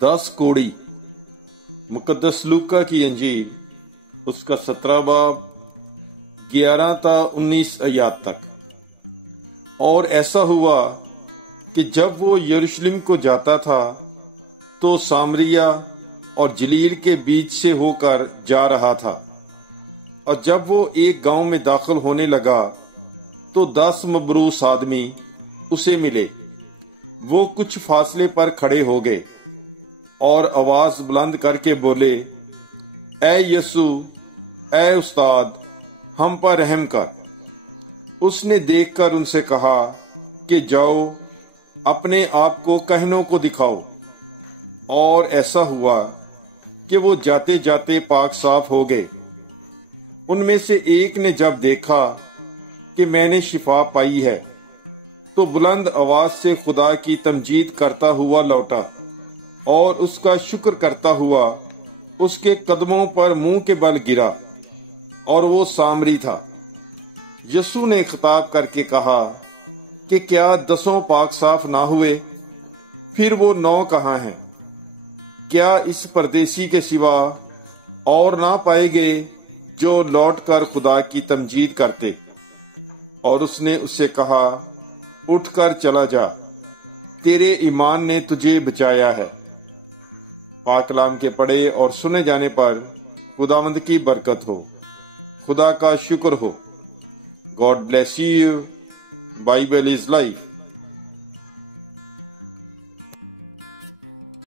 10 कोड़ी। मुकद्दस लूका की अंजील उसका 17 बाब 11 ता 19 आयत तक। और ऐसा हुआ कि जब वो यरूशलेम को जाता था तो सामरिया और जलील के बीच से होकर जा रहा था। और जब वो एक गांव में दाखिल होने लगा तो 10 मबरूस आदमी उसे मिले। वो कुछ फासले पर खड़े हो गए और आवाज बुलंद करके बोले, ऐ यसू, ऐ उस्ताद, हम पर रहम कर। उसने देखकर उनसे कहा कि जाओ, अपने आप को कहनों को दिखाओ। और ऐसा हुआ कि वो जाते जाते पाक साफ हो गए। उनमें से एक ने जब देखा कि मैंने शिफा पाई है तो बुलंद आवाज से खुदा की तमजीद करता हुआ लौटा और उसका शुक्र करता हुआ उसके कदमों पर मुंह के बल गिरा, और वो सामरी था। यसू ने खिताब करके कहा कि क्या 10 पाक साफ ना हुए? फिर वो 9 कहाँ हैं? क्या इस परदेसी के सिवा और ना पाए गए जो लौट कर खुदा की तमजीद करते? और उसने उससे कहा, उठकर चला जा, तेरे ईमान ने तुझे बचाया है। पाक कलाम के पढ़े और सुने जाने पर खुदावंद की बरकत हो, खुदा का शुक्र हो। God bless you. Bible is life.